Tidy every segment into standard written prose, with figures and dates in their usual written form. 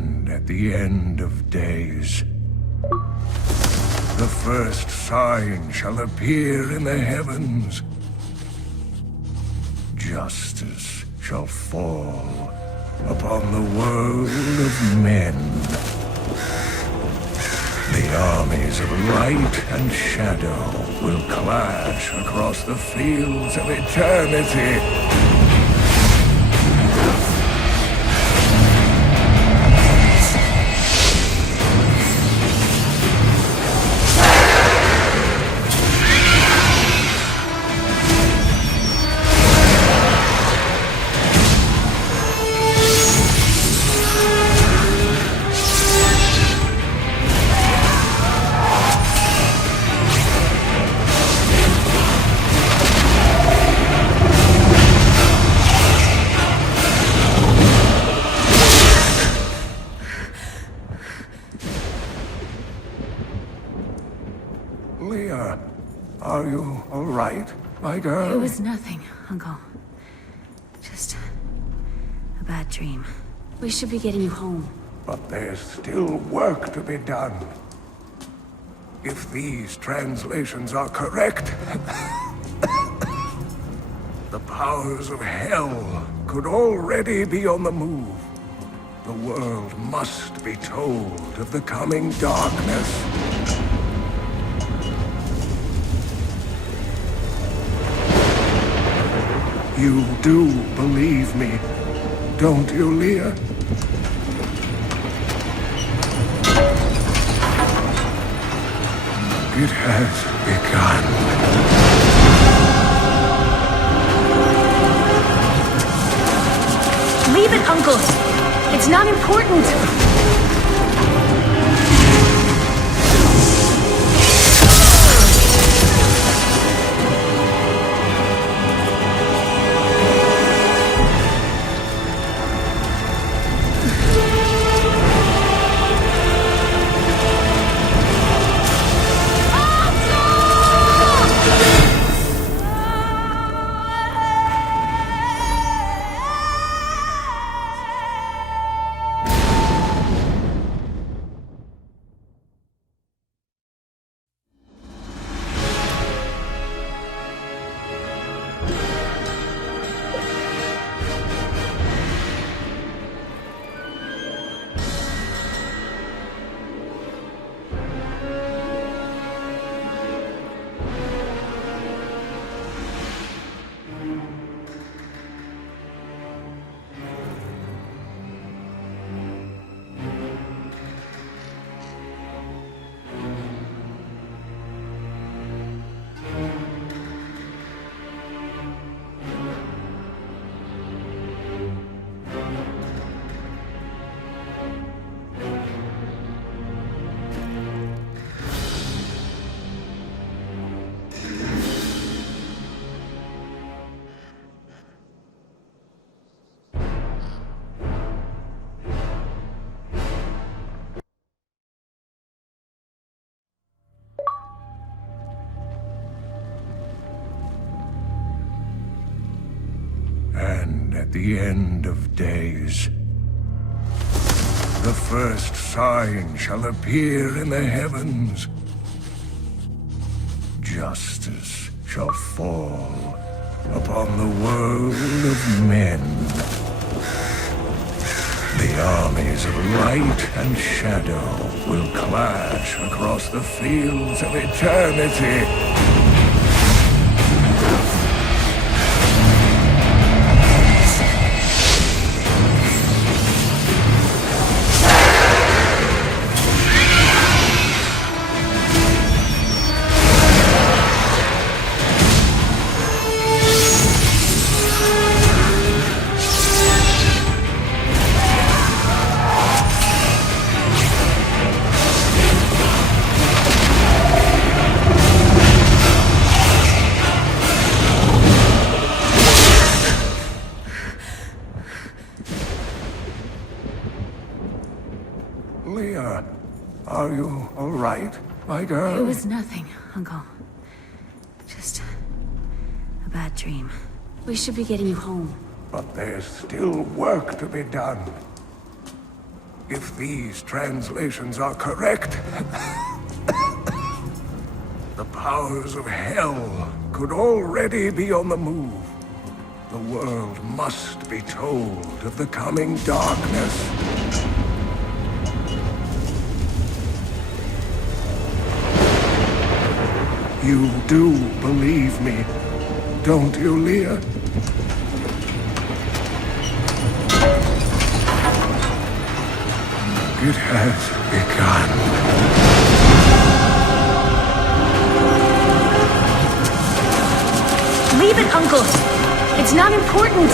And at the end of days, the first sign shall appear in the heavens. Justice shall fall upon the world of men. The armies of light and shadow will clash across the fields of eternity. Leah, are you all right, my girl? It was nothing, Uncle. Just a bad dream. We should be getting you home. But there's still work to be done. If these translations are correct, the powers of hell could already be on the move. The world must be told of the coming darkness. You do believe me, don't you, Leah? It has begun. Leave it, Uncle! It's not important! And at the end of days, the first sign shall appear in the heavens. Justice shall fall upon the world of men. The armies of light and shadow will clash across the fields of eternity. Leah, are you all right, my girl? It was nothing, Uncle. Just a bad dream. We should be getting you home. But there's still work to be done. If these translations are correct, the powers of hell could already be on the move. The world must be told of the coming darkness. You do believe me, don't you, Leah? It has begun. Leave it, Uncle. It's not important.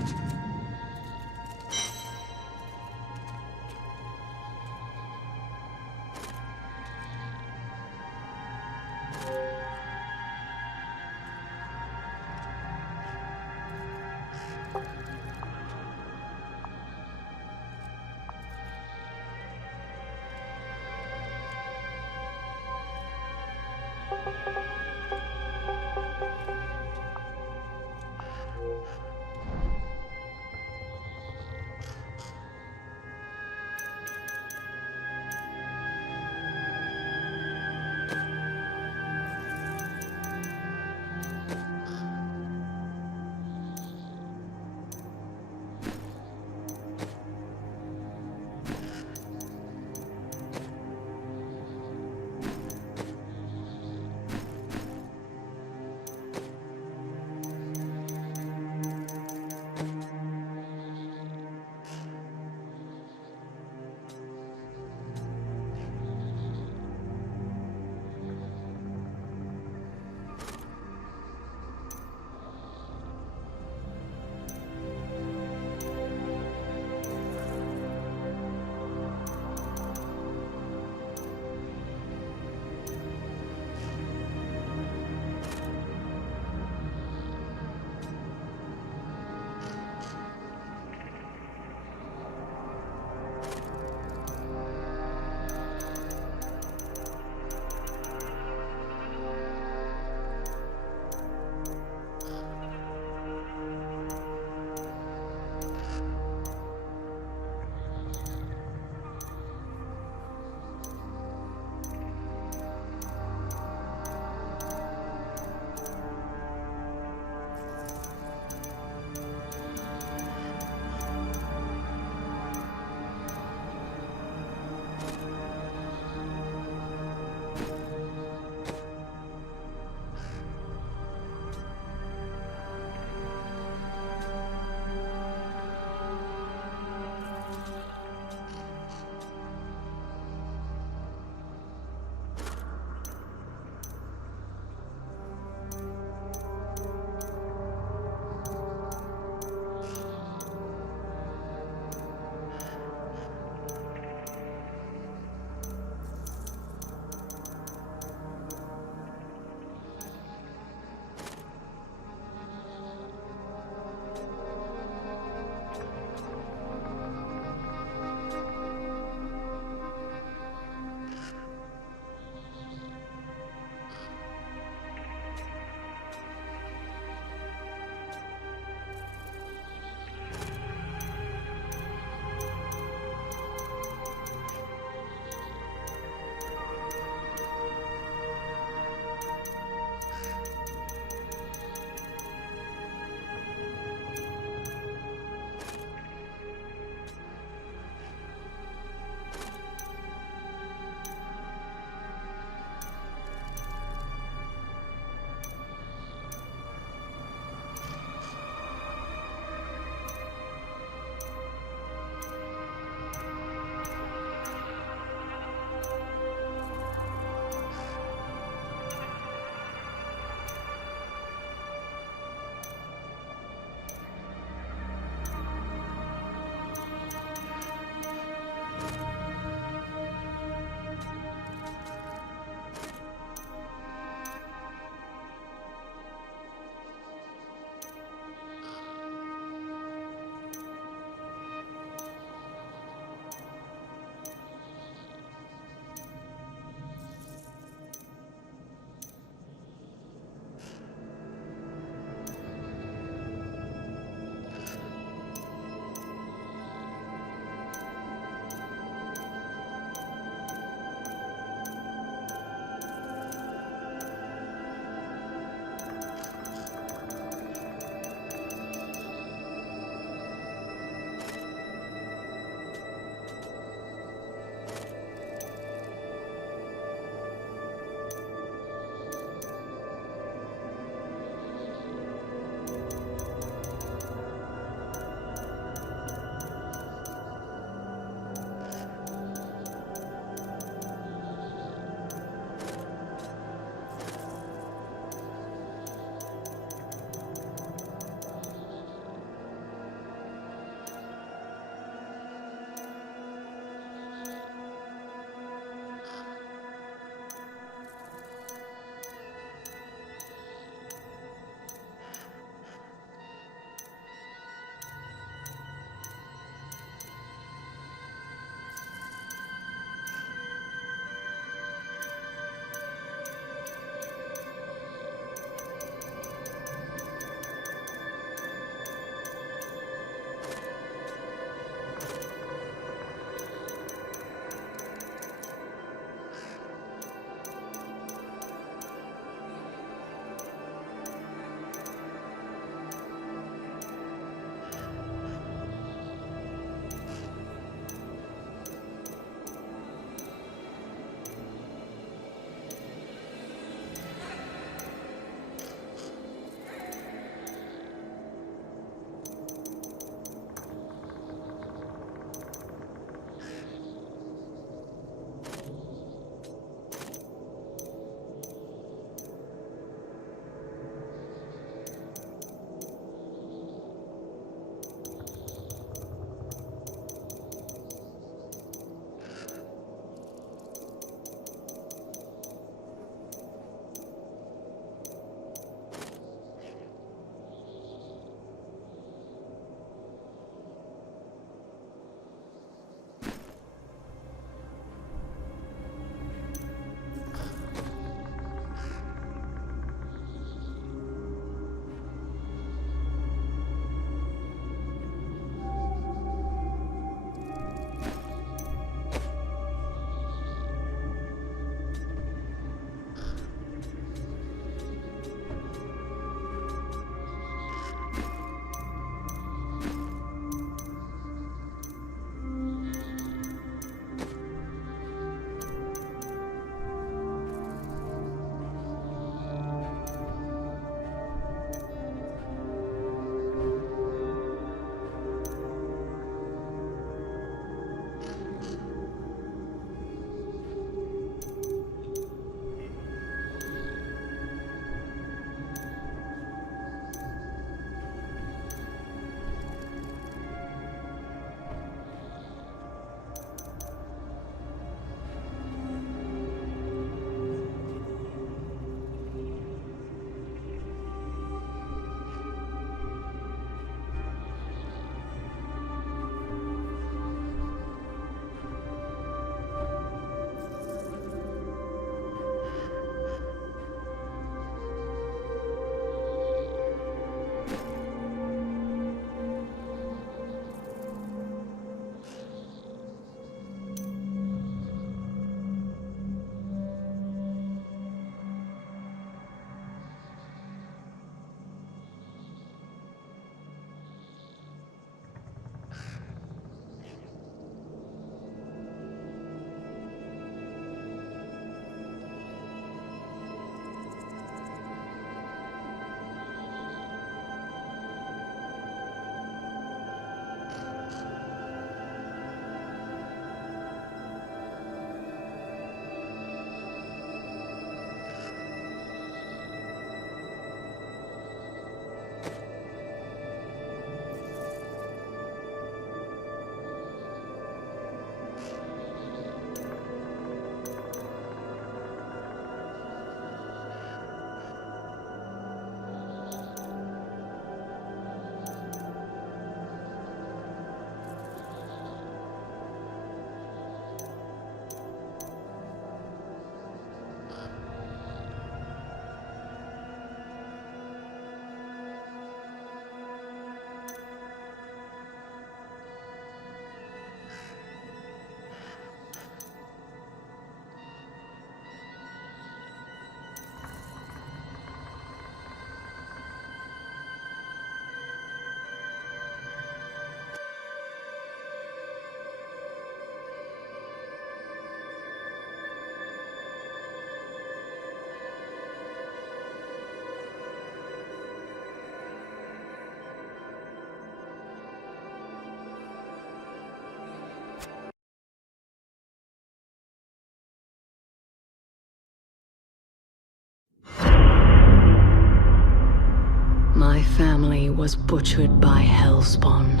My family was butchered by Hellspawn.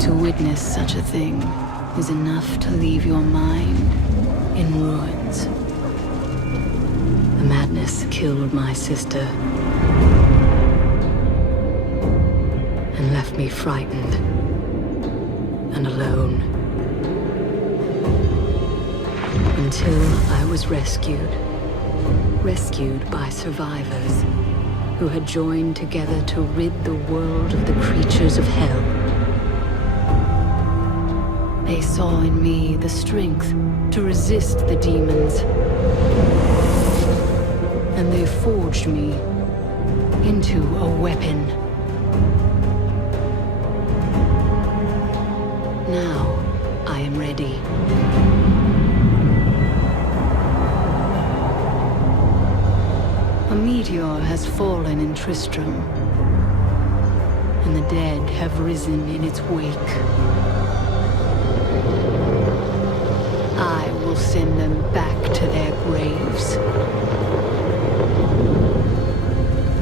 To witness such a thing is enough to leave your mind in ruins. The madness killed my sister and left me frightened and alone. Until I was rescued by survivors who had joined together to rid the world of the creatures of hell. They saw in me the strength to resist the demons, and they forged me into a weapon. Now I am ready. A meteor has fallen in Tristram, and the dead have risen in its wake. I will send them back to their graves.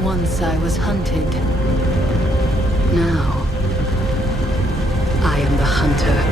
Once I was hunted. Now, I am the hunter.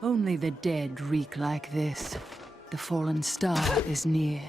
Only the dead reek like this. The fallen star is near.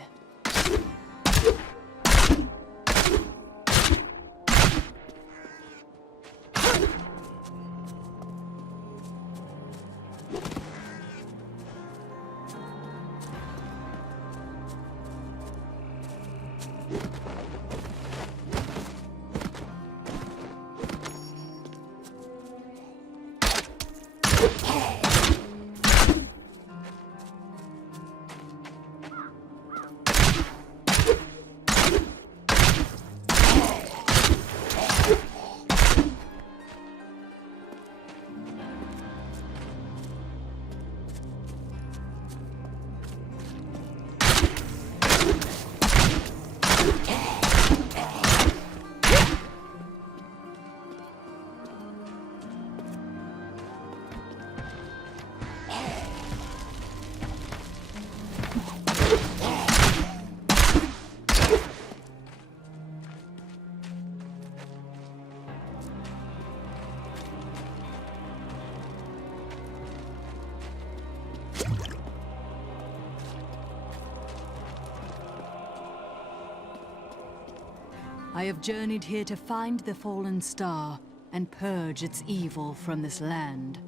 I have journeyed here to find the fallen star and purge its evil from this land.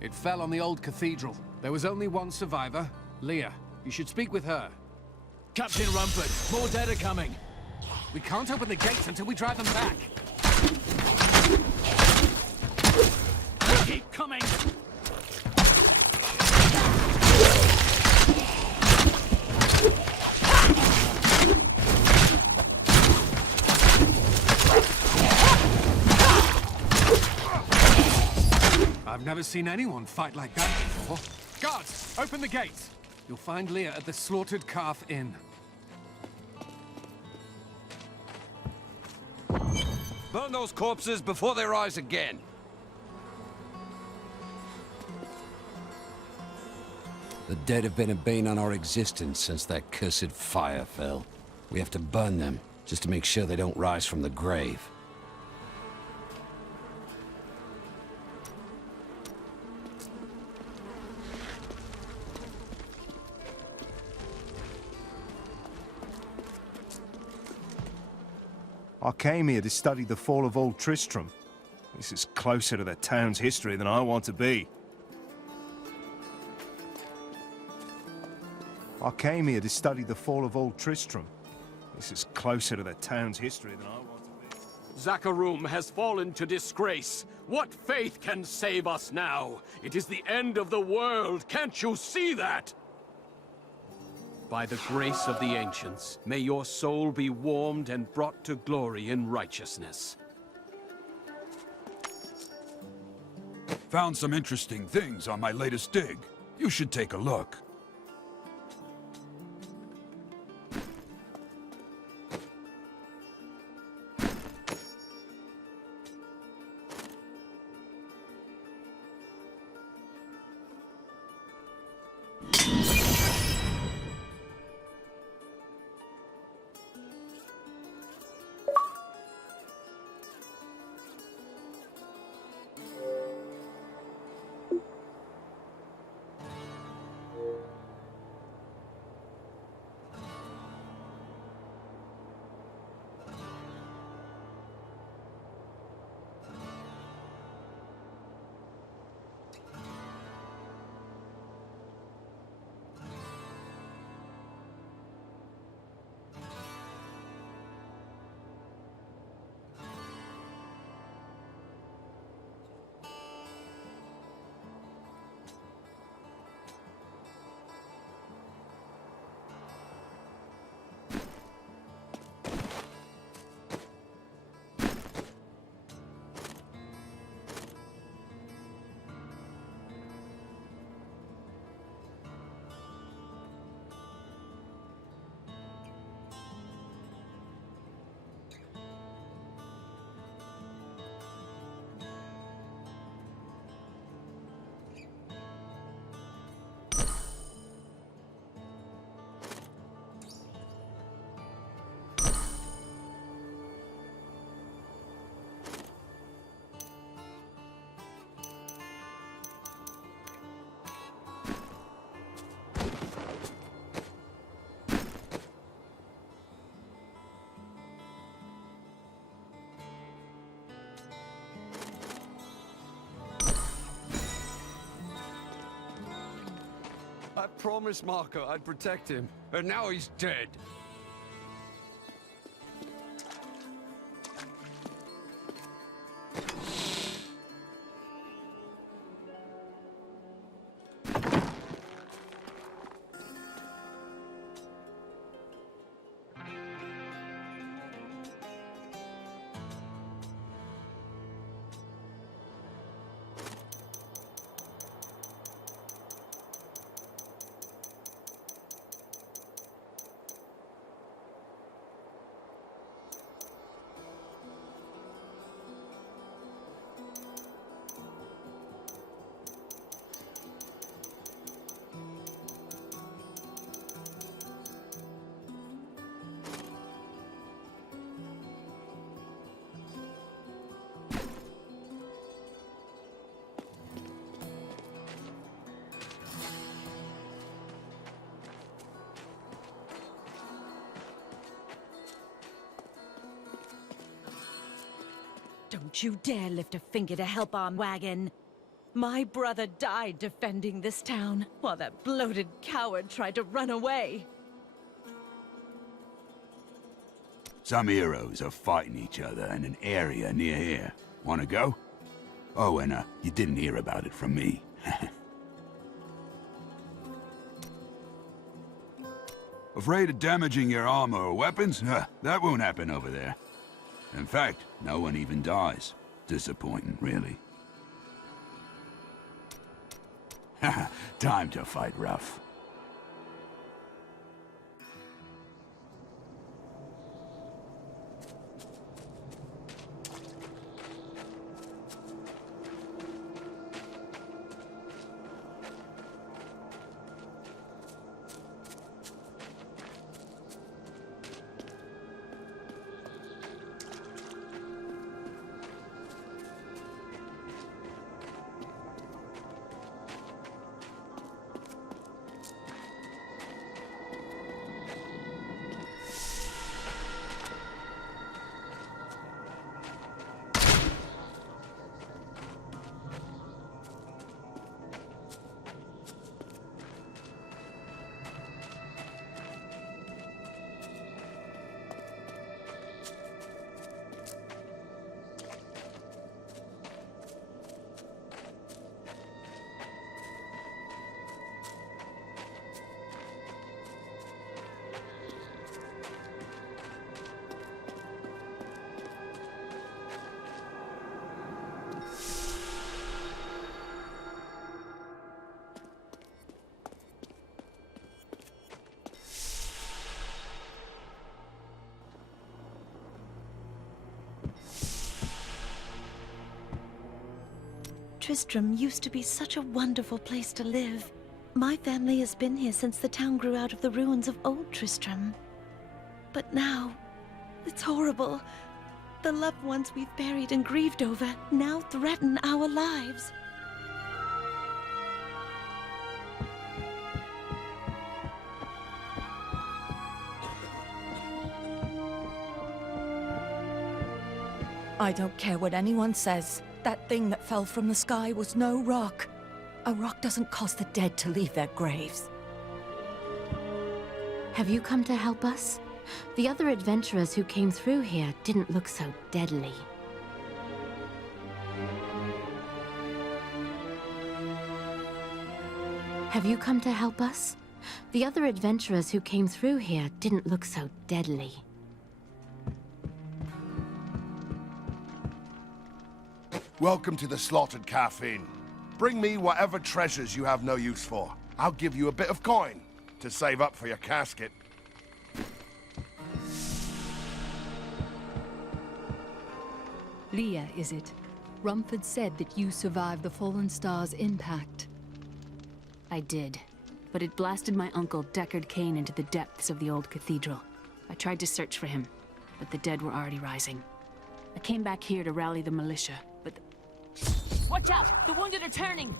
It fell on the old cathedral. There was only one survivor, Leah. You should speak with her. Captain Rumpert, more dead are coming. We can't open the gates until we drive them back. Keep coming! I've never seen anyone fight like that before. Guards, open the gates! You'll find Leah at the Slaughtered Calf Inn. Burn those corpses before they rise again. The dead have been a bane on our existence since that cursed fire fell. We have to burn them, just to make sure they don't rise from the grave. I came here to study the fall of old Tristram. This is closer to the town's history than I want to be. I came here to study the fall of old Tristram. This is closer to the town's history than I want to be. Zakarum has fallen to disgrace. What faith can save us now? It is the end of the world. Can't you see that? By the grace of the ancients, may your soul be warmed and brought to glory in righteousness. Found some interesting things on my latest dig. You should take a look. I promised Marco I'd protect him, and now he's dead. Don't you dare lift a finger to help our wagon. My brother died defending this town, while that bloated coward tried to run away. Some heroes are fighting each other in an area near here. Wanna go? Oh, and you didn't hear about it from me. Afraid of damaging your armor or weapons? That won't happen over there. In fact, no one even dies. Disappointing, really. Time to fight rough. Tristram used to be such a wonderful place to live. My family has been here since the town grew out of the ruins of Old Tristram. But now, it's horrible. The loved ones we've buried and grieved over now threaten our lives. I don't care what anyone says. That thing that fell from the sky was no rock. A rock doesn't cause the dead to leave their graves. Have you come to help us? The other adventurers who came through here didn't look so deadly. Have you come to help us? The other adventurers who came through here didn't look so deadly. Welcome to the Slaughtered Calf Inn. Bring me whatever treasures you have no use for. I'll give you a bit of coin to save up for your casket. Leah, is it? Rumford said that you survived the Fallen Star's impact. I did, but it blasted my uncle Deckard Cain into the depths of the old cathedral. I tried to search for him, but the dead were already rising. I came back here to rally the militia, but Watch out! The wounded are turning!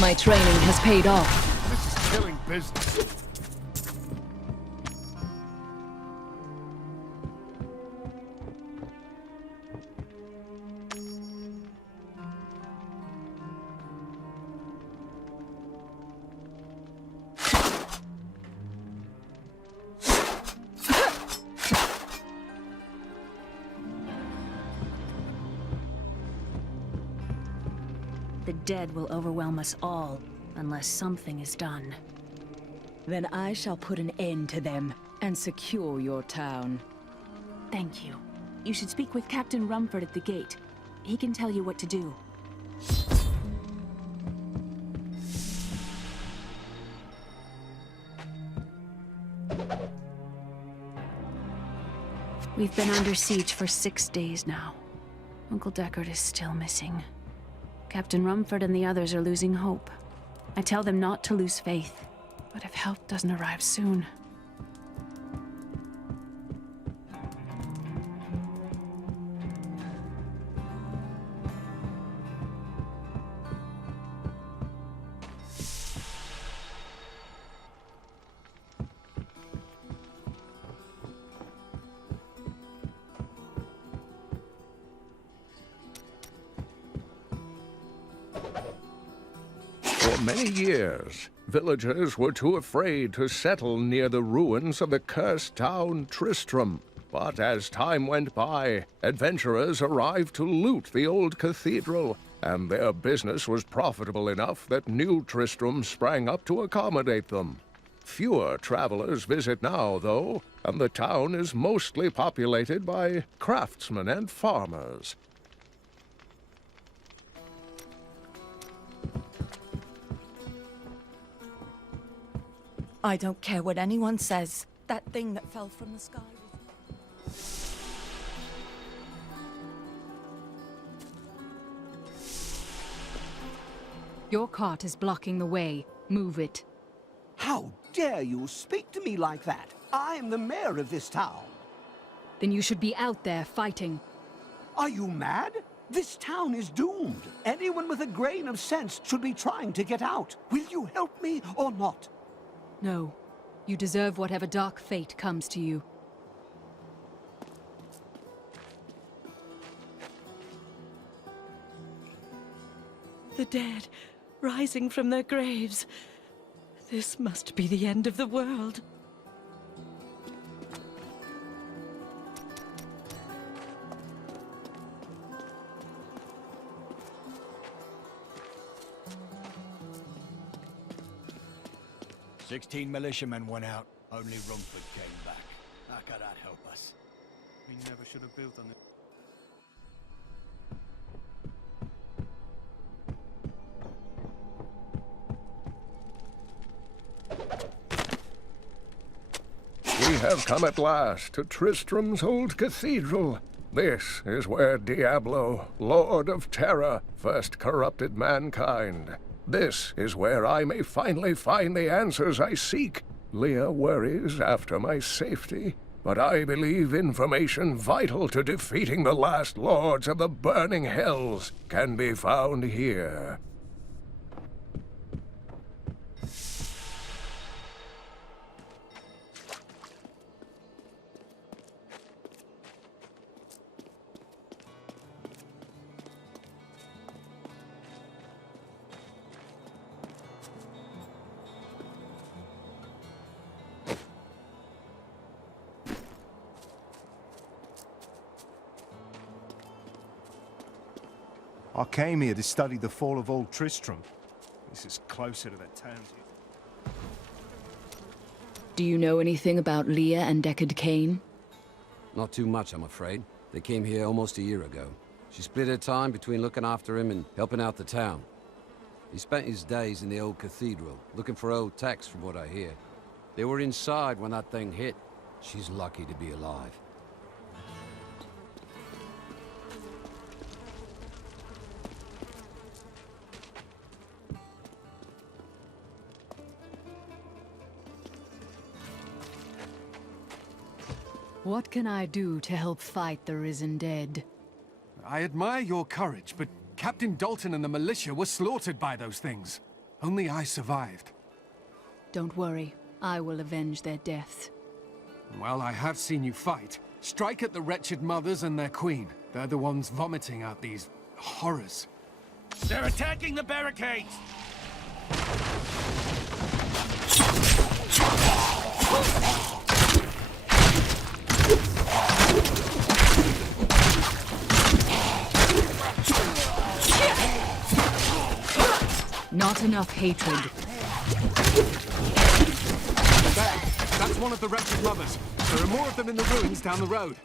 My training has paid off. This is killing business. the dead will overwhelm us all, unless something is done. Then I shall put an end to them and secure your town. Thank you. You should speak with Captain Rumford at the gate. He can tell you what to do. We've been under siege for 6 days now. Uncle Deckard is still missing. Captain Rumford and the others are losing hope. I tell them not to lose faith, but if help doesn't arrive soon... For many years, villagers were too afraid to settle near the ruins of the cursed town Tristram. But as time went by, adventurers arrived to loot the old cathedral, and their business was profitable enough that new Tristram sprang up to accommodate them. Fewer travelers visit now, though, and the town is mostly populated by craftsmen and farmers. I don't care what anyone says. That thing that fell from the sky Your cart is blocking the way. Move it. How dare you speak to me like that? I am the mayor of this town. Then you should be out there fighting. Are you mad? This town is doomed. Anyone with a grain of sense should be trying to get out. Will you help me or not? No. You deserve whatever dark fate comes to you. The dead, rising from their graves. This must be the end of the world. "16 militiamen went out. Only Rumford came back. How could that help us? We never should have built on it. We have come at last to Tristram's old cathedral. This is where Diablo, Lord of Terror, first corrupted mankind. This is where I may finally find the answers I seek. Leah worries after my safety, but I believe information vital to defeating the last lords of the burning hells can be found here. I came here to study the fall of old Tristram. This is closer to the town's... Do you know anything about Leah and Deckard Cain? Not too much, I'm afraid. They came here almost a year ago. She split her time between looking after him and helping out the town. He spent his days in the old cathedral, looking for old texts from what I hear. They were inside when that thing hit. She's lucky to be alive. What can I do to help fight the risen dead? I admire your courage, but Captain Dalton and the militia were slaughtered by those things. Only I survived. Don't worry, I will avenge their deaths. Well, I have seen you fight. Strike at the wretched mothers and their queen. They're the ones vomiting out these horrors. They're attacking the barricades! Not enough hatred. That's one of the wretched mothers. There are more of them in the ruins down the road.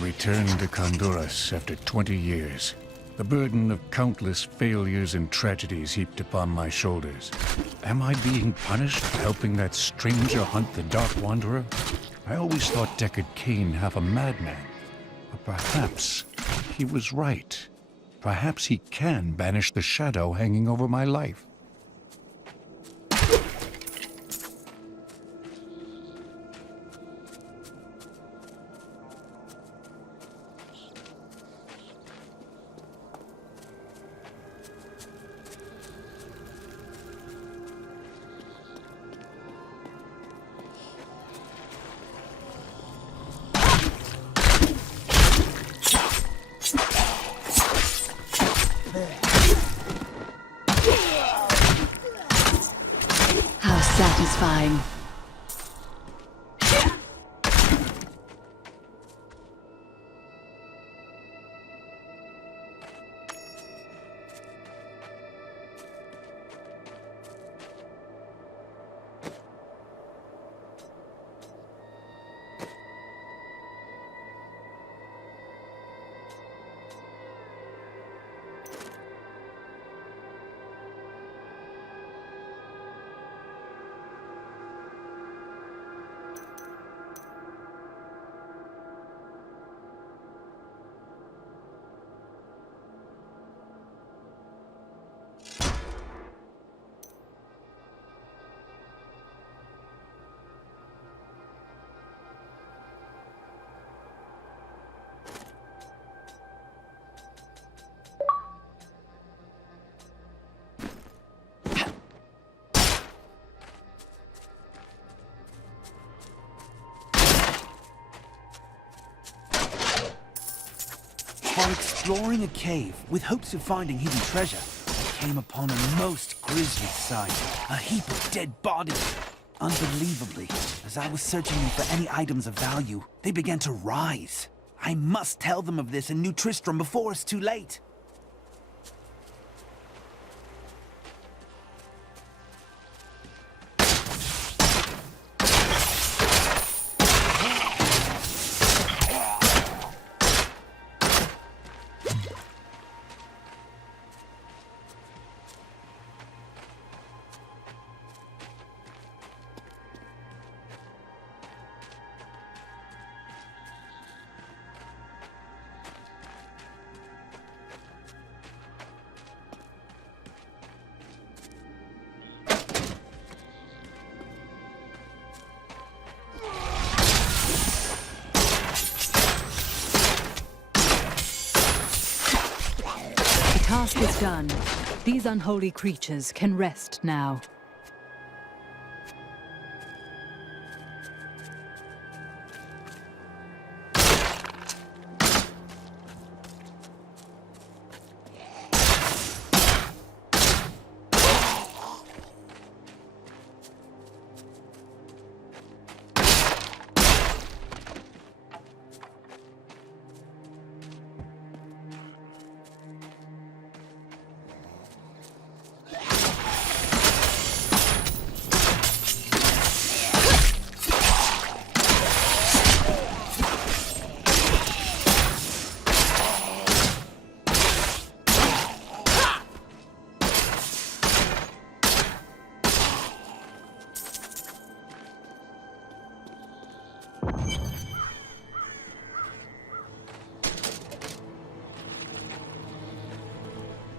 returned to Honduras after 20 years. The burden of countless failures and tragedies heaped upon my shoulders. Am I being punished for helping that stranger hunt the Dark Wanderer? I always thought Deckard Cain half a madman. But perhaps he was right. Perhaps he can banish the shadow hanging over my life. How satisfying. While exploring a cave with hopes of finding hidden treasure, I came upon a most grisly sight. A heap of dead bodies. Unbelievably, as I was searching them for any items of value, they began to rise. I must tell them of this in New Tristram before it's too late. The task is done. These unholy creatures can rest now.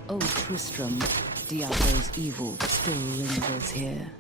Old Tristram, Diablo's evil still lingers here.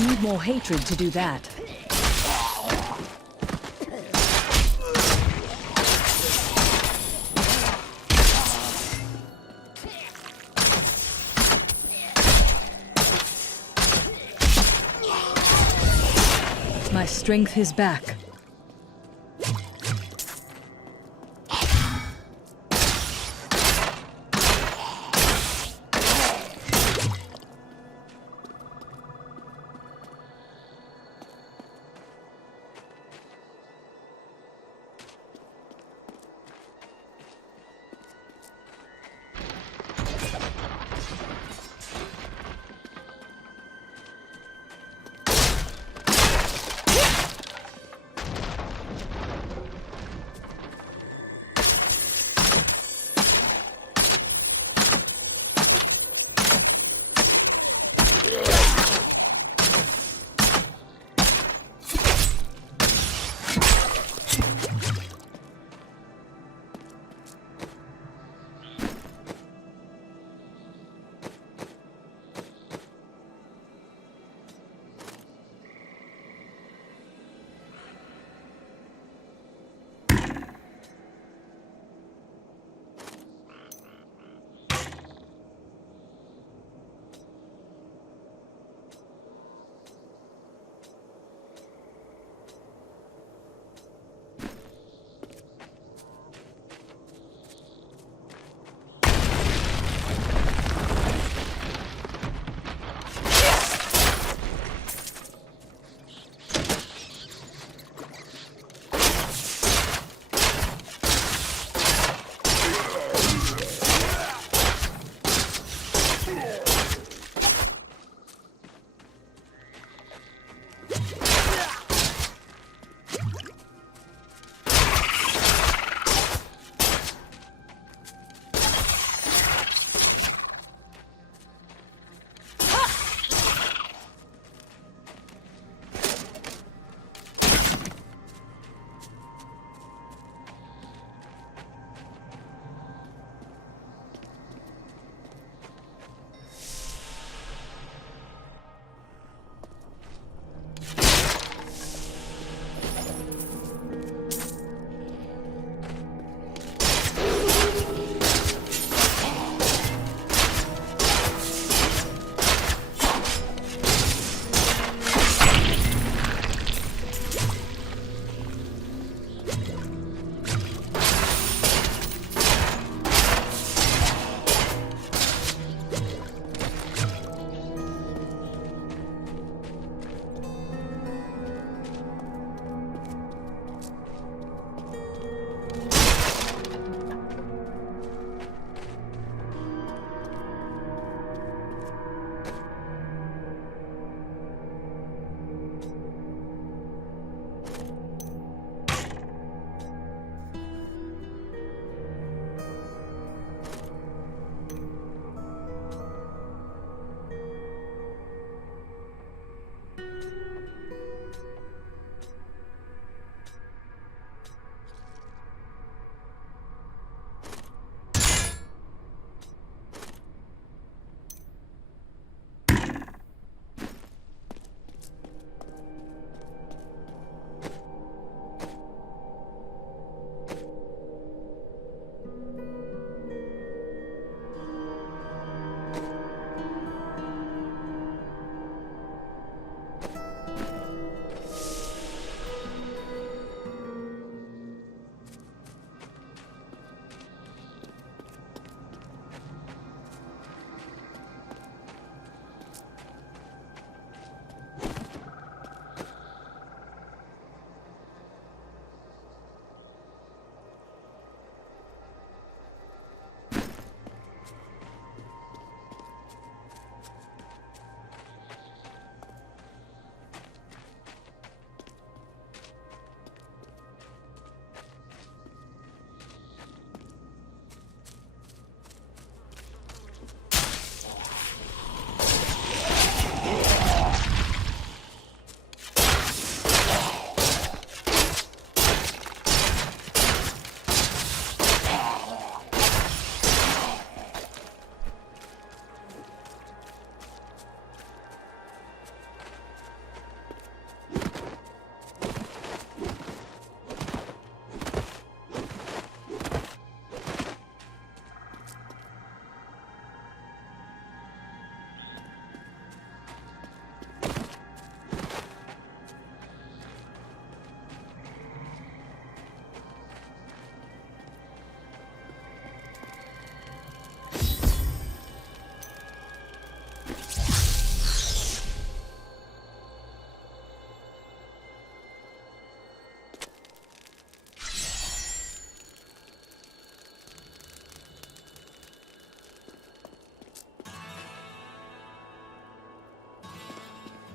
I need more hatred to do that. My strength is back.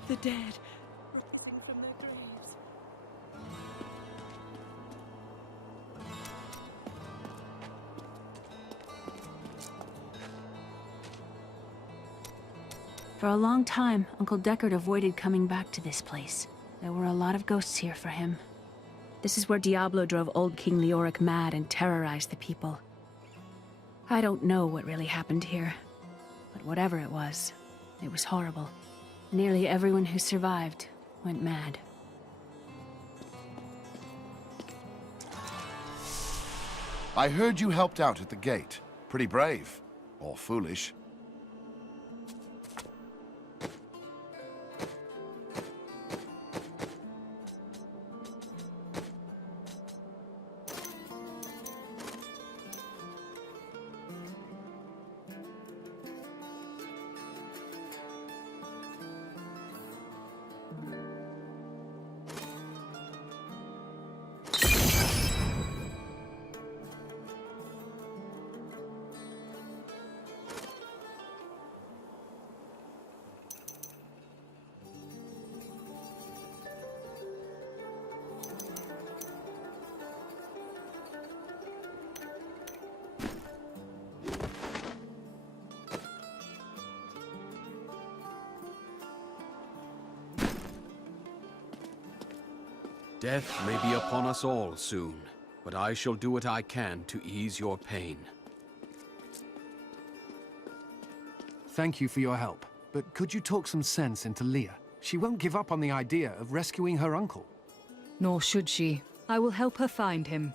The dead, rising from their graves. For a long time, Uncle Deckard avoided coming back to this place. There were a lot of ghosts here for him. This is where Diablo drove old King Leoric mad and terrorized the people. I don't know what really happened here, but whatever it was horrible. Nearly everyone who survived went mad. I heard you helped out at the gate. Pretty brave. Or foolish. Death may be upon us all soon, but I shall do what I can to ease your pain. Thank you for your help, but could you talk some sense into Leah? She won't give up on the idea of rescuing her uncle. Nor should she. I will help her find him.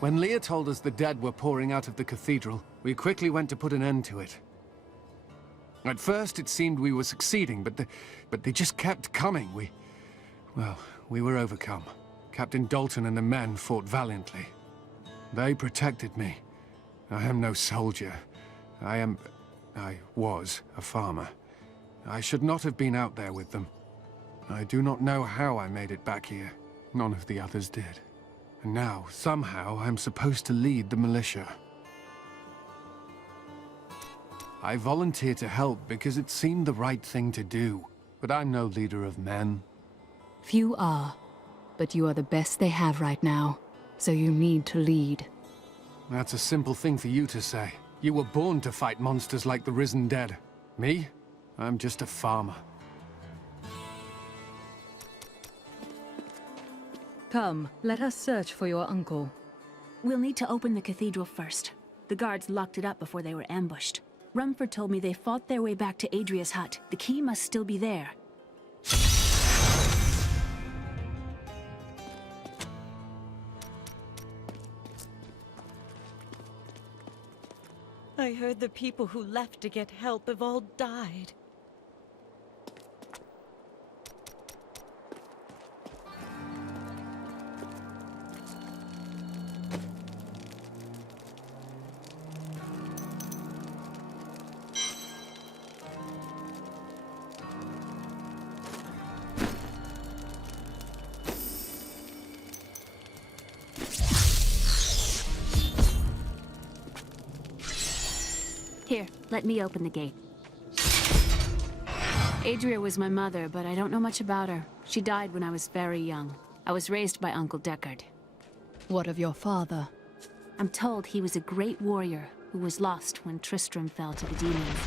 When Leah told us the dead were pouring out of the cathedral, we quickly went to put an end to it. At first, it seemed we were succeeding, but they just kept coming. We were overcome. Captain Dalton and the men fought valiantly. They protected me. I am no soldier. I was a farmer. I should not have been out there with them. I do not know how I made it back here. None of the others did. And now, somehow, I'm supposed to lead the militia. I volunteered to help because it seemed the right thing to do. But I'm no leader of men. Few are, but you are the best they have right now, so you need to lead. That's a simple thing for you to say. You were born to fight monsters like the risen dead. Me? I'm just a farmer. Come, let us search for your uncle. We'll need to open the cathedral first. The guards locked it up before they were ambushed. Rumford told me they fought their way back to Adria's hut. The key must still be there. I heard the people who left to get help have all died. Here, let me open the gate. Adria was my mother, but I don't know much about her. She died when I was very young. I was raised by Uncle Deckard. What of your father? I'm told he was a great warrior who was lost when Tristram fell to the demons.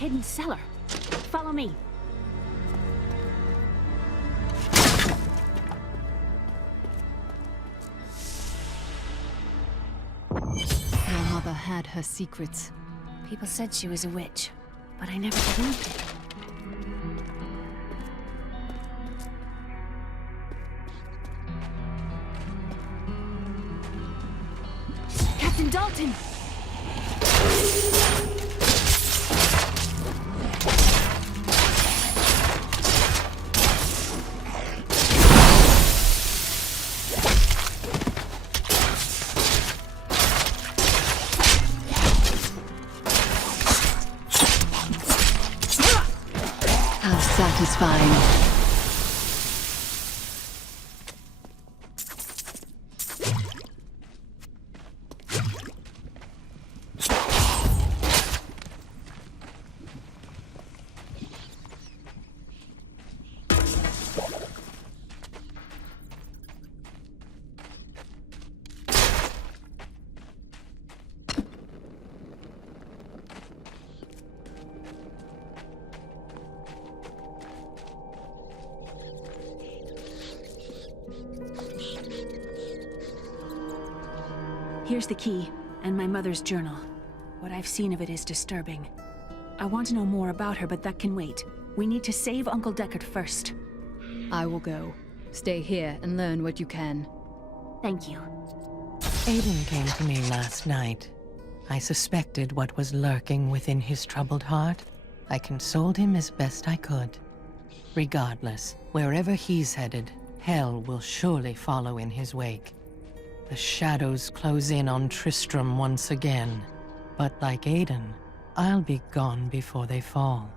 hidden cellar. Follow me. Your mother had her secrets. People said she was a witch, but I never believed it. Captain Dalton! How satisfying. Here's the key, and my mother's journal. What I've seen of it is disturbing. I want to know more about her, but that can wait. We need to save Uncle Deckard first. I will go. Stay here and learn what you can. Thank you. Aiden came to me last night. I suspected what was lurking within his troubled heart. I consoled him as best I could. Regardless, wherever he's headed, hell will surely follow in his wake. The shadows close in on Tristram once again. But like Aiden, I'll be gone before they fall.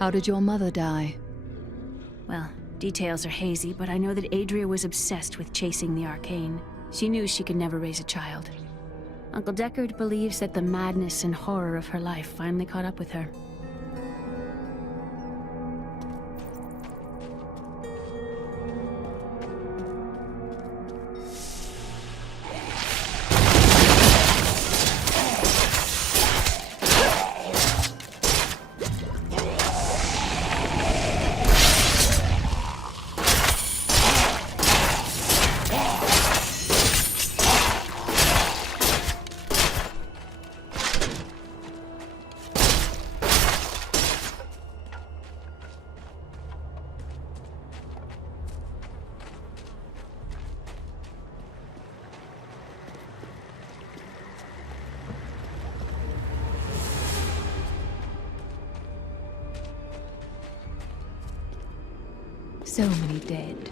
How did your mother die? Well, details are hazy, but I know that Adria was obsessed with chasing the arcane. She knew she could never raise a child. Uncle Deckard believes that the madness and horror of her life finally caught up with her. So many dead.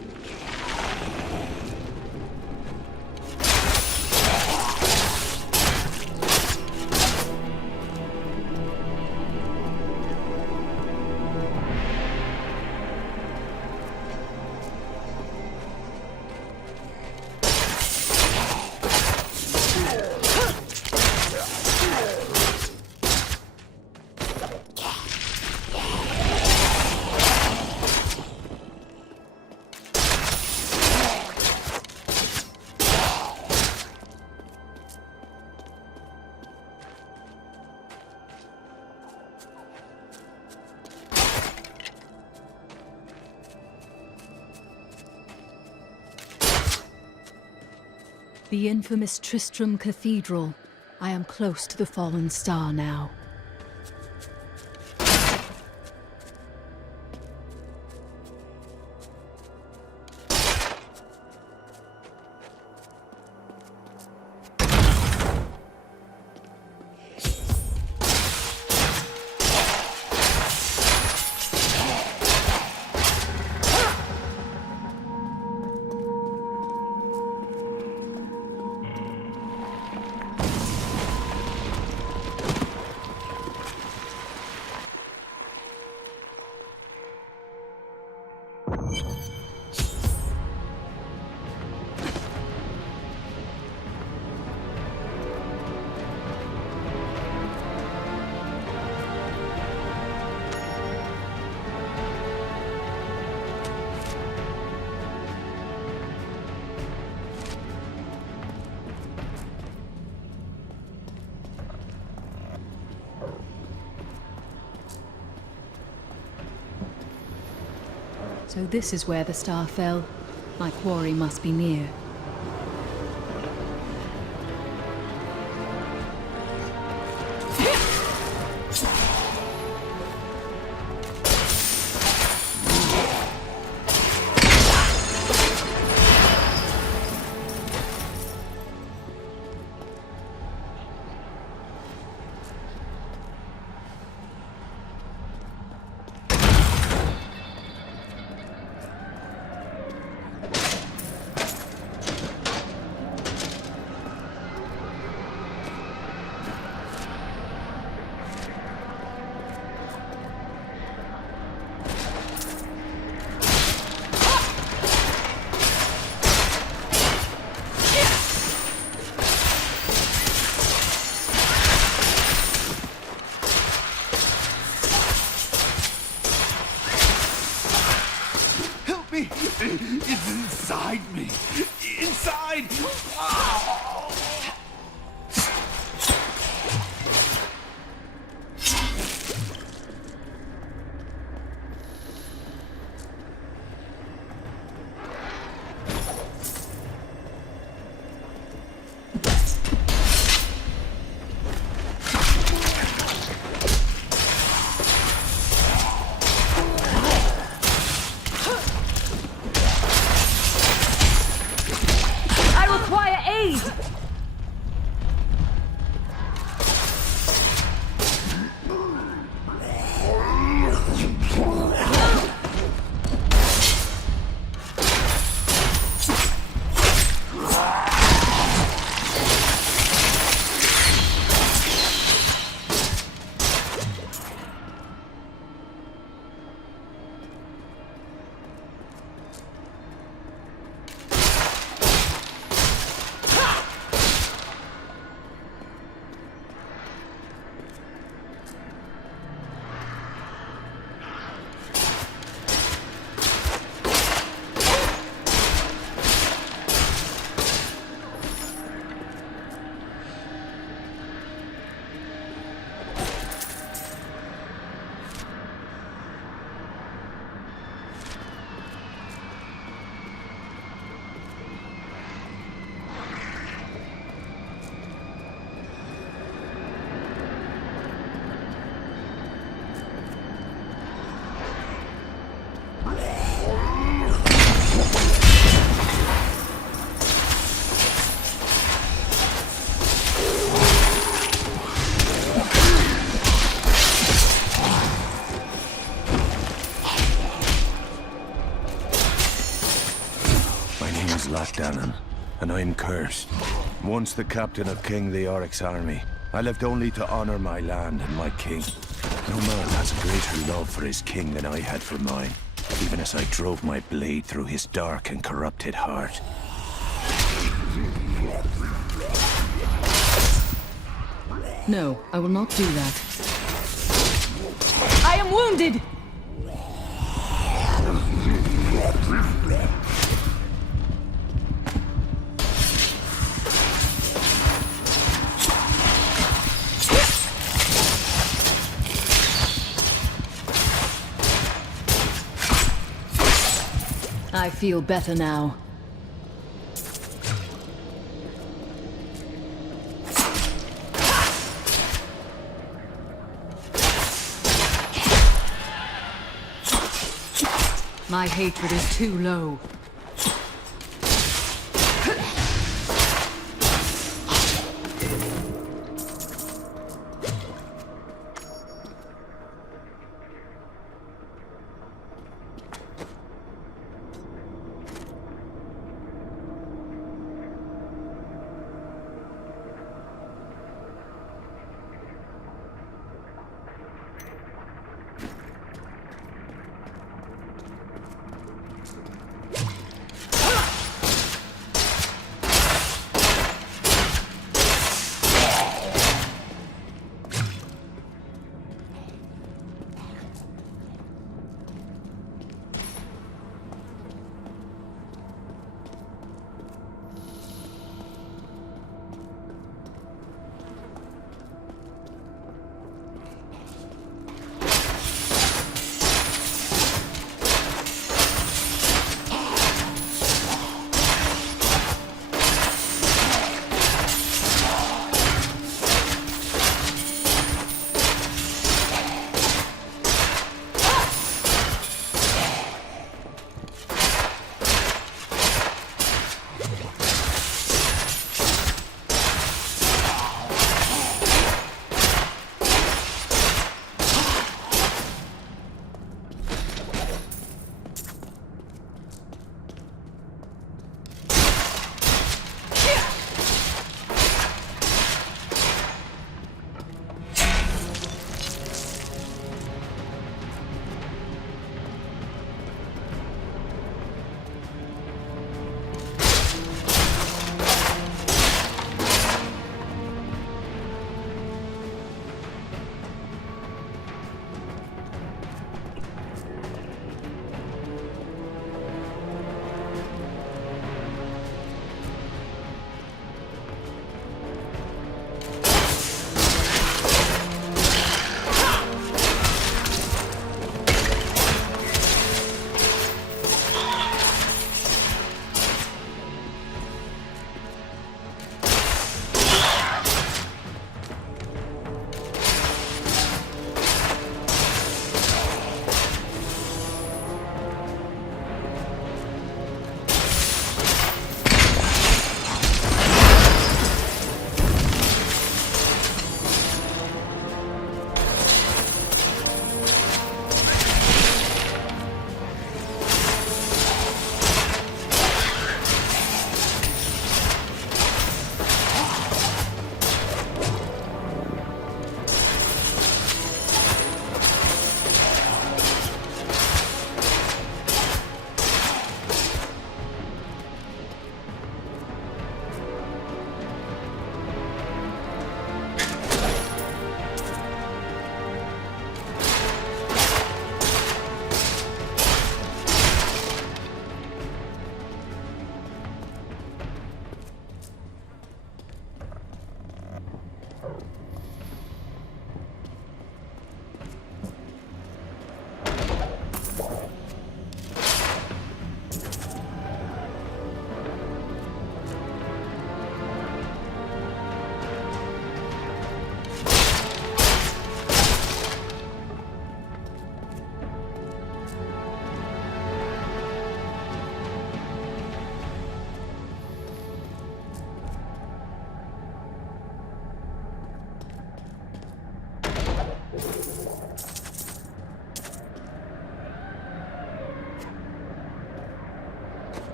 The infamous Tristram Cathedral. I am close to the fallen star now. So this is where the star fell. My quarry must be near. It's inside me. Inside! Ah! And I'm cursed. Once the captain of King Leoric's army, I lived only to honor my land and my king. No man has a greater love for his king than I had for mine, even as I drove my blade through his dark and corrupted heart. No, I will not do that. I am wounded! I feel better now. My hatred is too low.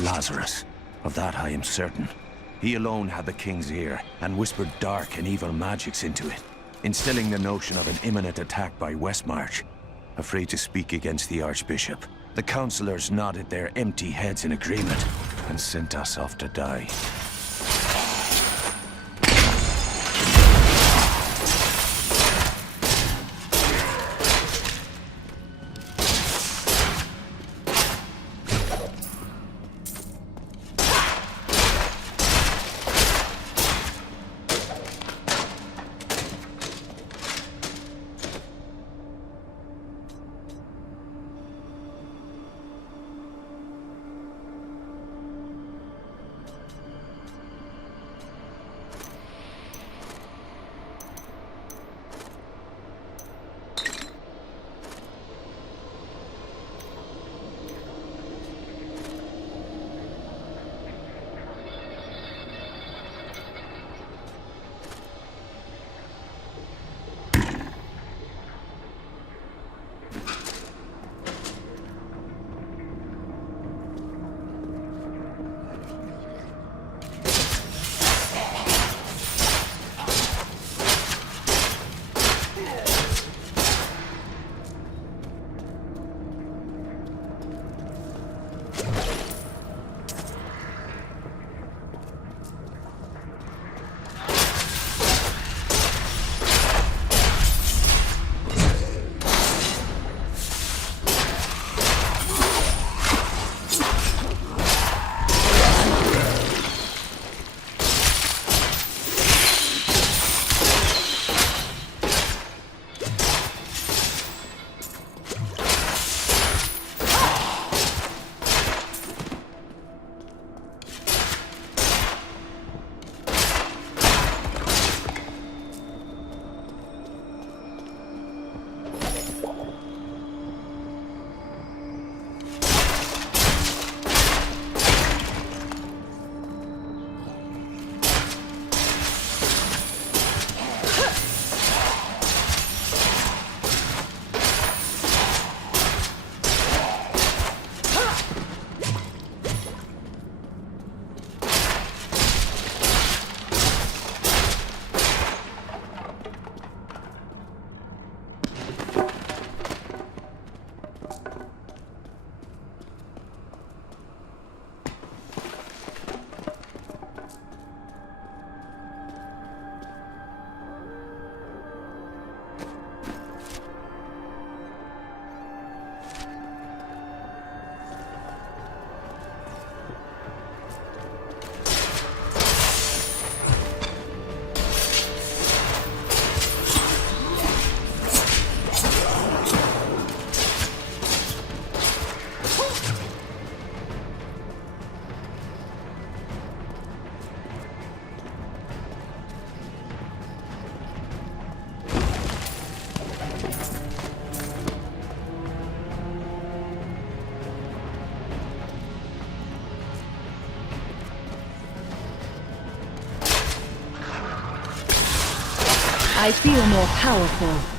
Lazarus. Of that I am certain. He alone had the king's ear, and whispered dark and evil magics into it, instilling the notion of an imminent attack by Westmarch. Afraid to speak against the Archbishop, the councillors nodded their empty heads in agreement, and sent us off to die. I feel more powerful.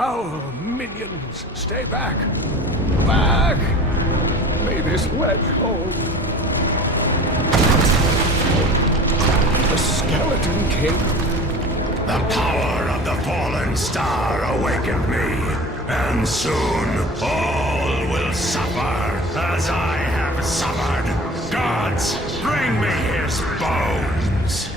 Foul minions, stay back! Back! May this wedge hold. The Skeleton King. The power of the fallen star awakened me, and soon all will suffer as I have suffered. Gods, bring me his bones!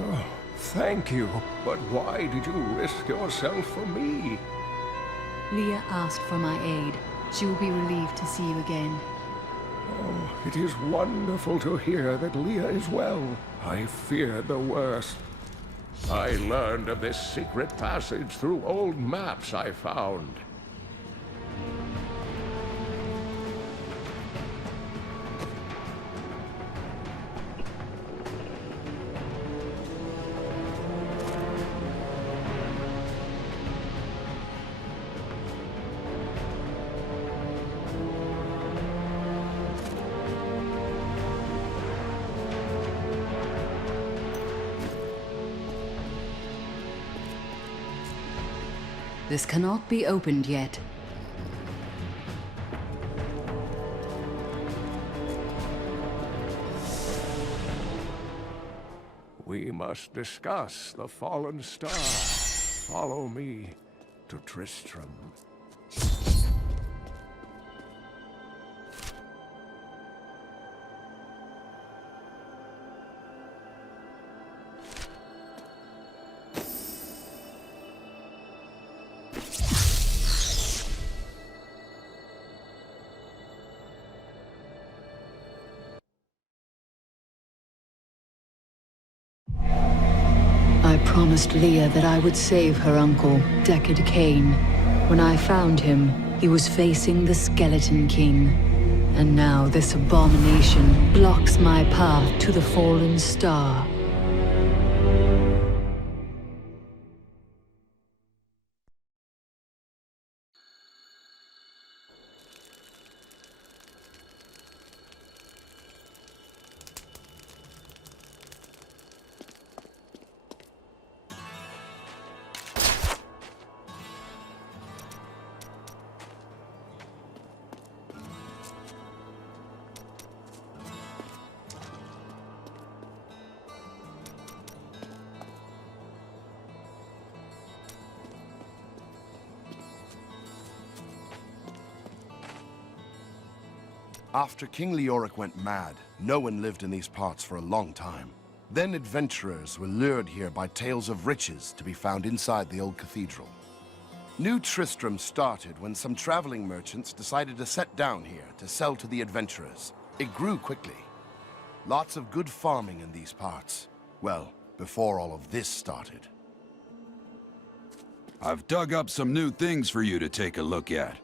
Oh, thank you. But why did you risk yourself for me? Leah asked for my aid. She will be relieved to see you again. Oh, it is wonderful to hear that Leah is well. I feared the worst. I learned of this secret passage through old maps I found. This cannot be opened yet. We must discuss the fallen star. Follow me to Tristram. I promised Leah that I would save her uncle, Deckard Cain. When I found him, he was facing the Skeleton King. And now this abomination blocks my path to the fallen star. After King Leoric went mad, no one lived in these parts for a long time. Then adventurers were lured here by tales of riches to be found inside the old cathedral. New Tristram started when some traveling merchants decided to set down here to sell to the adventurers. It grew quickly. Lots of good farming in these parts. Well, before all of this started. I've dug up some new things for you to take a look at.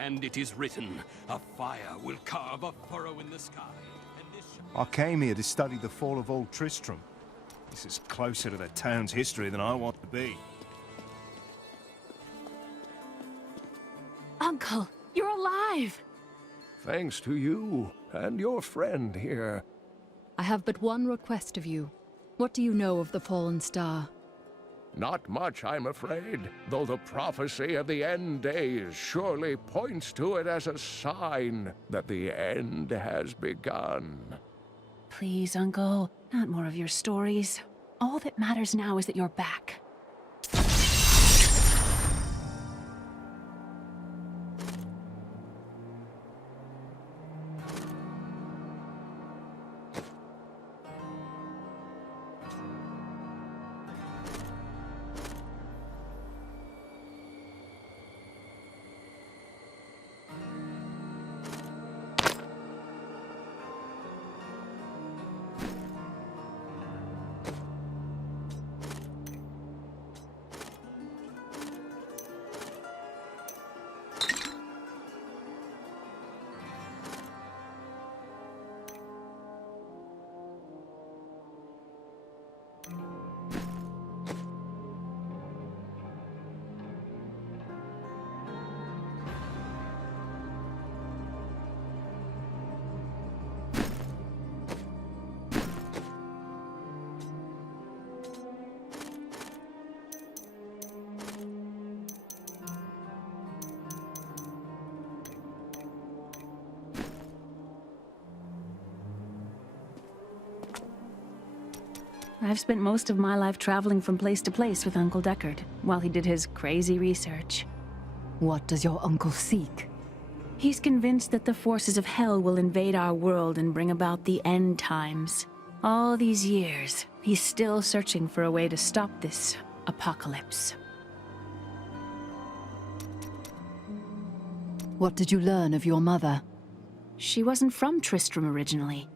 And it is written, a fire will carve a furrow in the sky. And this I came here to study the fall of Old Tristram. This is closer to the town's history than I want to be. Uncle, you're alive! Thanks to you and your friend here. I have but one request of you. What do you know of the fallen star? Not much, I'm afraid, though the prophecy of the end days surely points to it as a sign that the end has begun. Please, Uncle, not more of your stories. All that matters now is that you're back. I've spent most of my life traveling from place to place with Uncle Deckard, while he did his crazy research. What does your uncle seek? He's convinced that the forces of hell will invade our world and bring about the end times. All these years, he's still searching for a way to stop this apocalypse. What did you learn of your mother? She wasn't from Tristram originally.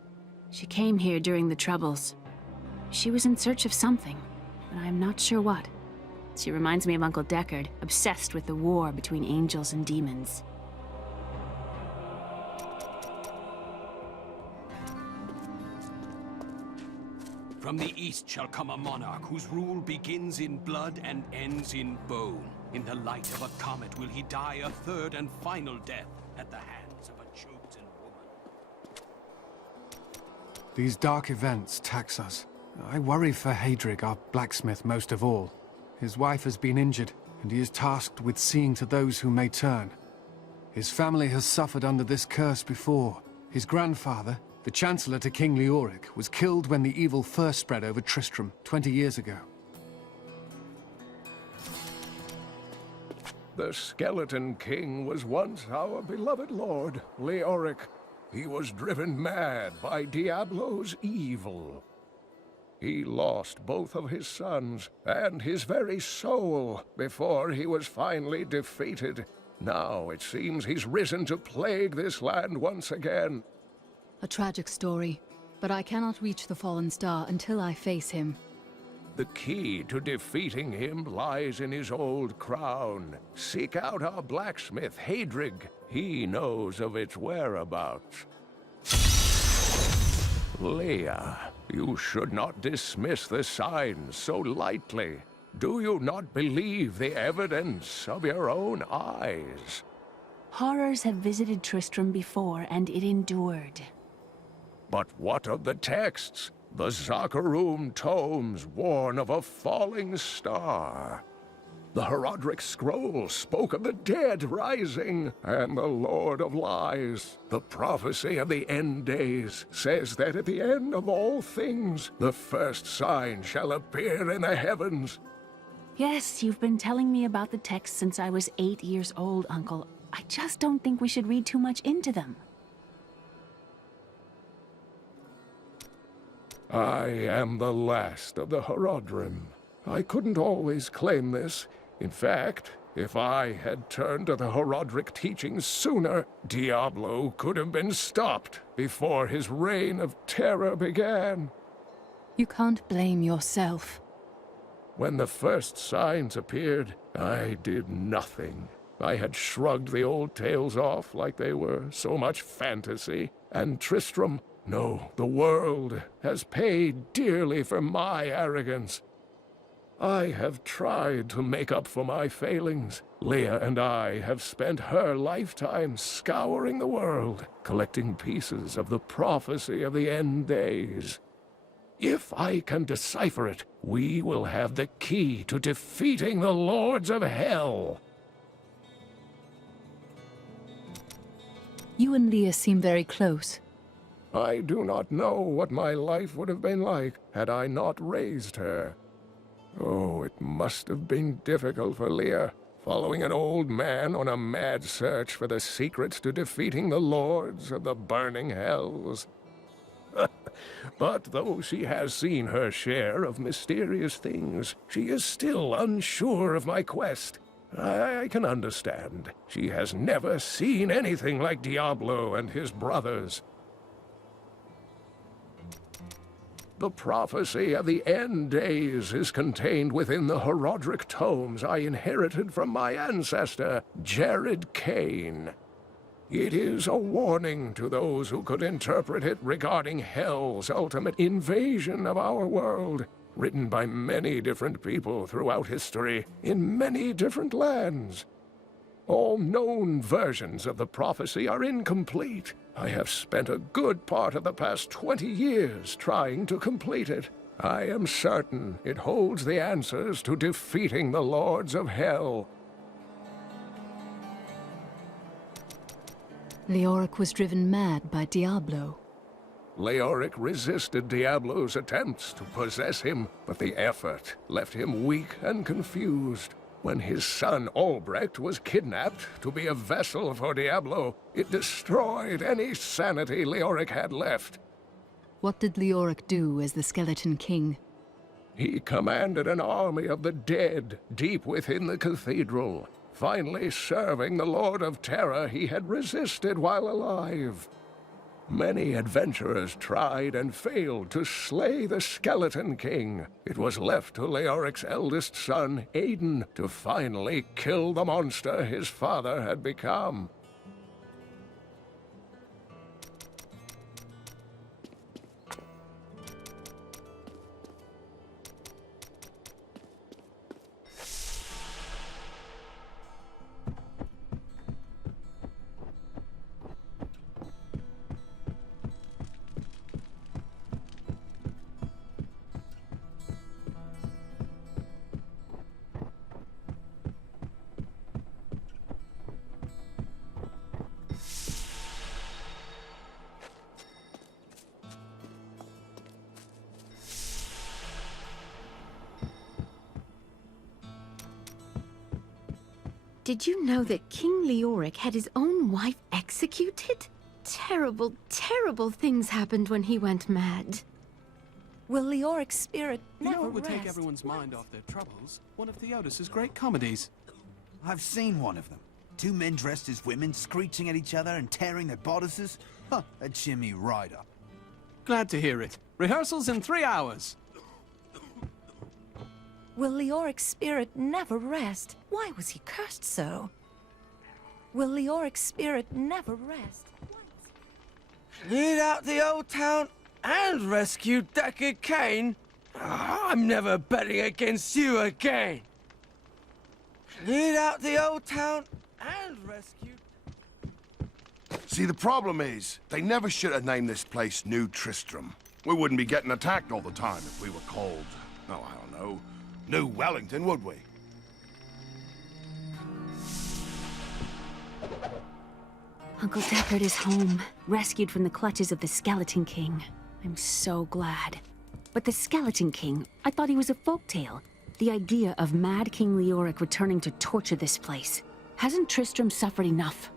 She came here during the Troubles. She was in search of something, but I'm not sure what. She reminds me of Uncle Deckard, obsessed with the war between angels and demons. From the east shall come a monarch whose rule begins in blood and ends in bone. In the light of a comet will he die a third and final death at the hands of a chosen woman. These dark events tax us. I worry for Hadrig, our blacksmith, most of all. His wife has been injured, and he is tasked with seeing to those who may turn. His family has suffered under this curse before. His grandfather, the Chancellor to King Leoric, was killed when the evil first spread over Tristram 20 years ago. The Skeleton King was once our beloved lord, Leoric. He was driven mad by Diablo's evil. He lost both of his sons and his very soul before he was finally defeated. Now it seems he's risen to plague this land once again. A tragic story, but I cannot reach the fallen star until I face him. The key to defeating him lies in his old crown. Seek out our blacksmith, Hadrig. He knows of its whereabouts. Leia, you should not dismiss the signs so lightly. Do you not believe the evidence of your own eyes? Horrors have visited Tristram before, and it endured. But what of the texts? The Zakharum tomes warn of a falling star. The Horodric scroll spoke of the dead rising, and the Lord of Lies. The prophecy of the end days says that at the end of all things, the first sign shall appear in the heavens. Yes, you've been telling me about the texts since I was 8 years old, Uncle. I just don't think we should read too much into them. I am the last of the Horodrim. I couldn't always claim this. In fact, if I had turned to the Horodric teachings sooner, Diablo could have been stopped before his reign of terror began. You can't blame yourself. When the first signs appeared, I did nothing. I had shrugged the old tales off like they were so much fantasy, and Tristram, no, the world, has paid dearly for my arrogance. I have tried to make up for my failings. Leah and I have spent her lifetime scouring the world, collecting pieces of the prophecy of the end days. If I can decipher it, we will have the key to defeating the lords of hell. You and Leah seem very close. I do not know what my life would have been like had I not raised her. Oh, it must have been difficult for Leah, following an old man on a mad search for the secrets to defeating the lords of the burning hells. But though she has seen her share of mysterious things, she is still unsure of my quest. I can understand. She has never seen anything like Diablo and his brothers. The prophecy of the end days is contained within the Herodric tomes I inherited from my ancestor, Jared Kane. It is a warning to those who could interpret it regarding Hell's ultimate invasion of our world, written by many different people throughout history, in many different lands. All known versions of the prophecy are incomplete. I have spent a good part of the past 20 years trying to complete it. I am certain it holds the answers to defeating the lords of hell. Leoric was driven mad by Diablo. Leoric resisted Diablo's attempts to possess him, but the effort left him weak and confused. When his son Albrecht was kidnapped to be a vessel for Diablo, it destroyed any sanity Leoric had left. What did Leoric do as the Skeleton King? He commanded an army of the dead deep within the cathedral, finally serving the Lord of Terror he had resisted while alive. Many adventurers tried and failed to slay the Skeleton King. It was left to Leoric's eldest son, Aiden, to finally kill the monster his father had become. Did you know that King Leoric had his own wife executed? Terrible, terrible things happened when he went mad. Will Leoric's spirit You know never what would take rest? everyone's mind off their troubles? One of Theodos's great comedies. I've seen one of them. Two men dressed as women, screeching at each other and tearing their bodices. Huh, a Jimmy right up. Glad to hear it. Rehearsals in 3 hours. Will Leoric's spirit never rest? Why was he cursed so? Will Leoric's spirit never rest? Cleared out the old town and rescued Deckard Cain? I'm never betting against you again. Cleared out the old town and rescued... See, the problem is, they never should have named this place New Tristram. We wouldn't be getting attacked all the time if we were called, oh, I don't know, New Wellington, would we? Uncle Deckard is home, rescued from the clutches of the Skeleton King. I'm so glad. But the Skeleton King, I thought he was a folktale. The idea of Mad King Leoric returning to torture this place. Hasn't Tristram suffered enough?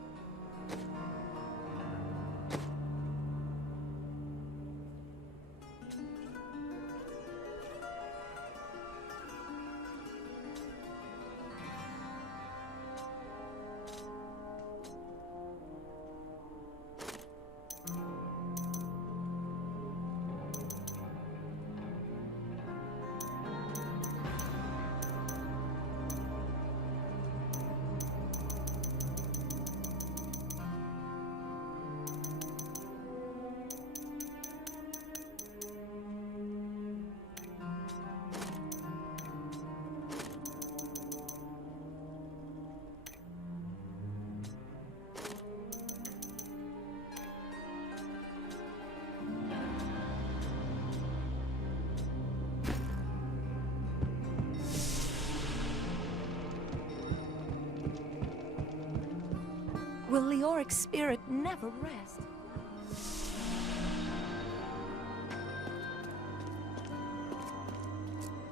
will Leoric's spirit never rest.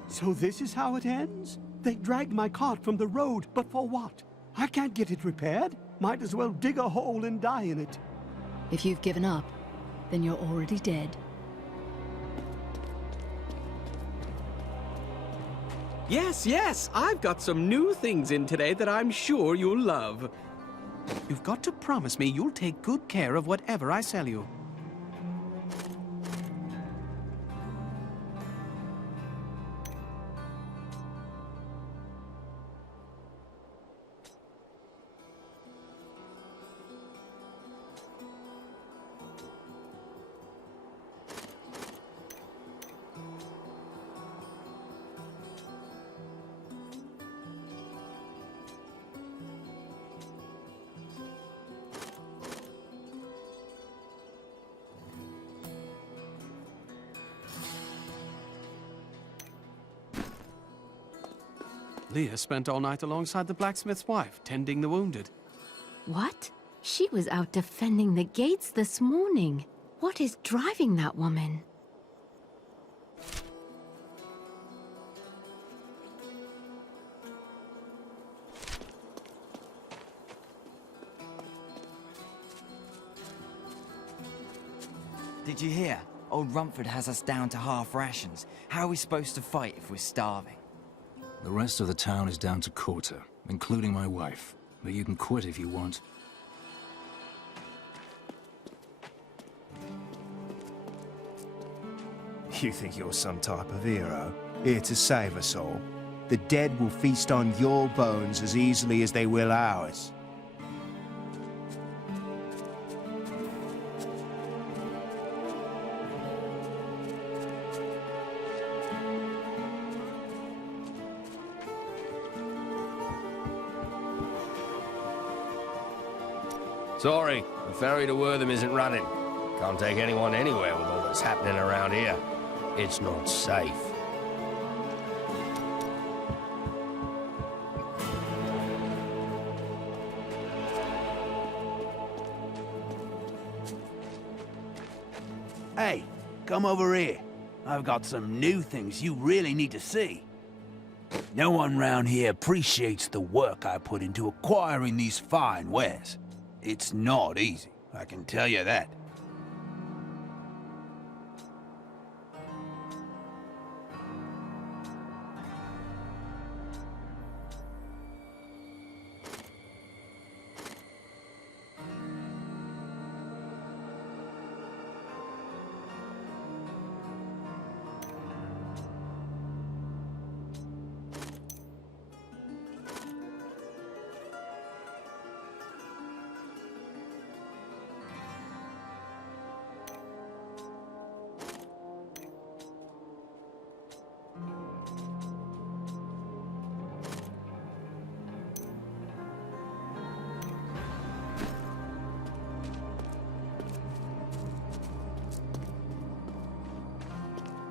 So this is how it ends? They dragged my cart from the road, but for what? I can't get it repaired. Might as well dig a hole and die in it. If you've given up, then you're already dead. Yes, yes, I've got some new things in today that I'm sure you'll love. You've got to promise me you'll take good care of whatever I sell you. Leah spent all night alongside the blacksmith's wife, tending the wounded. What? She was out defending the gates this morning. What is driving that woman? Did you hear? Old Rumford has us down to half rations. How are we supposed to fight if we're starving? The rest of the town is down to quarter, including my wife. But you can quit if you want. You think you're some type of hero, here to save us all? The dead will feast on your bones as easily as they will ours. Sorry, the ferry to Wortham isn't running. Can't take anyone anywhere with all that's happening around here. It's not safe. Hey, come over here. I've got some new things you really need to see. No one round here appreciates the work I put into acquiring these fine wares. It's not easy, I can tell you that.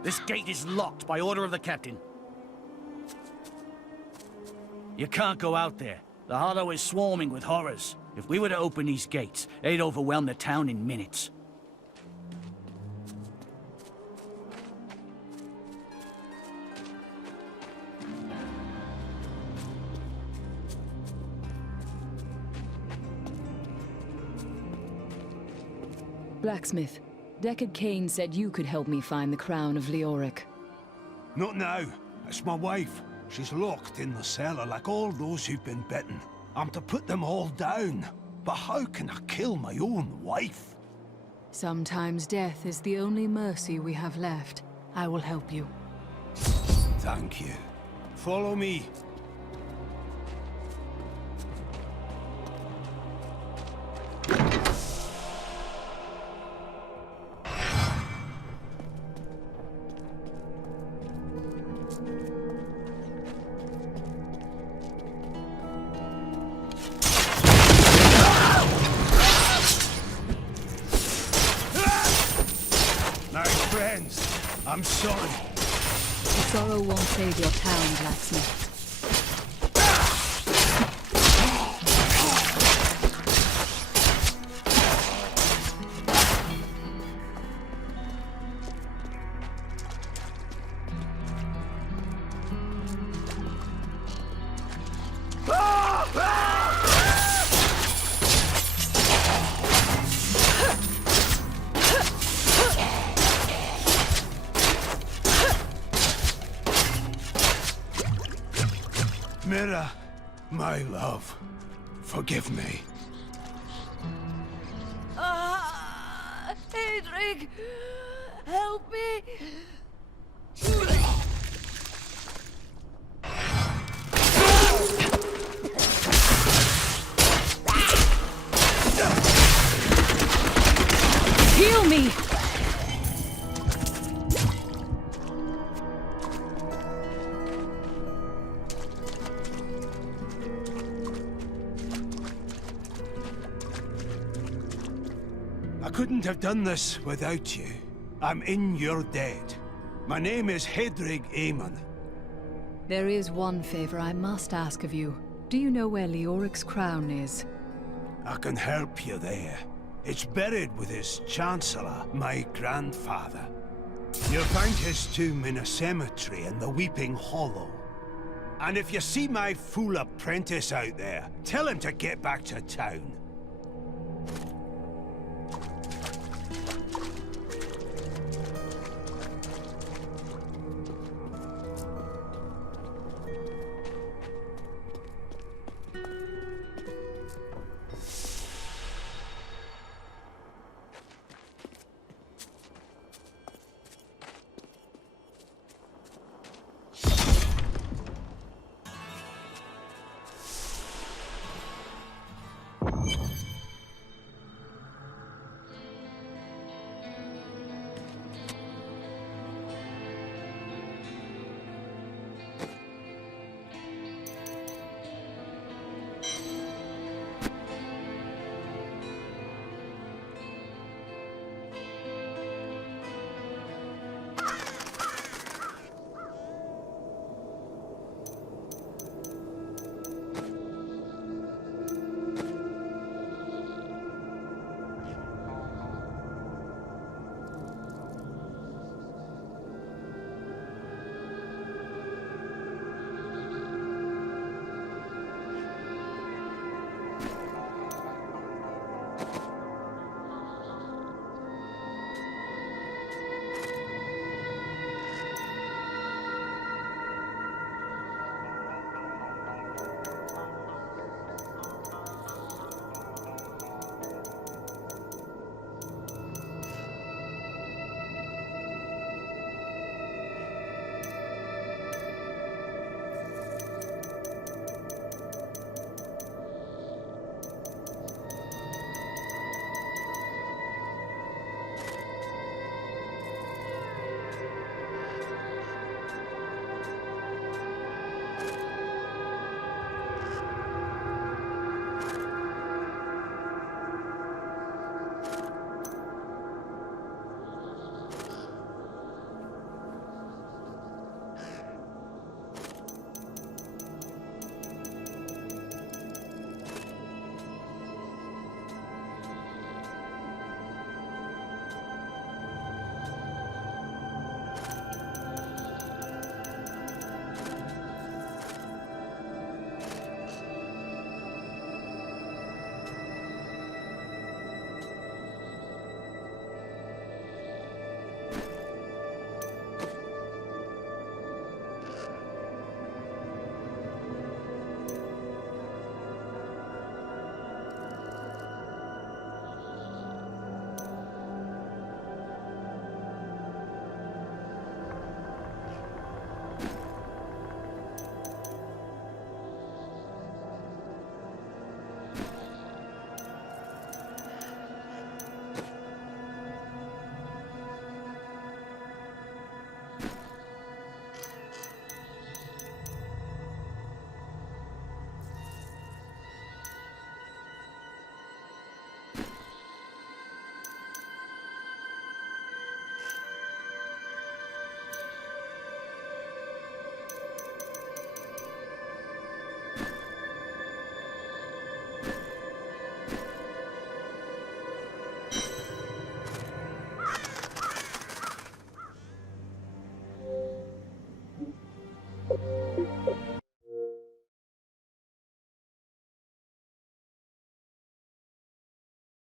This gate is locked by order of the captain. You can't go out there. The Hollow is swarming with horrors. If we were to open these gates, they'd overwhelm the town in minutes. Blacksmith, Deckard Cain said you could help me find the crown of Leoric. Not now. It's my wife. She's locked in the cellar like all those who've been bitten. I'm to put them all down. But how can I kill my own wife? Sometimes death is the only mercy we have left. I will help you. Thank you. Follow me. I'm sorry. The sorrow won't save your town, blacksmith. Mira, my love, forgive me. Hedrig! Help me! Heal me! I couldn't have done this without you. I'm in your debt. My name is Hedrig Aemon. There is one favor I must ask of you. Do you know where Leoric's crown is? I can help you there. It's buried with his Chancellor, my grandfather. You'll find his tomb in a cemetery in the Weeping Hollow. And if you see my fool apprentice out there, tell him to get back to town.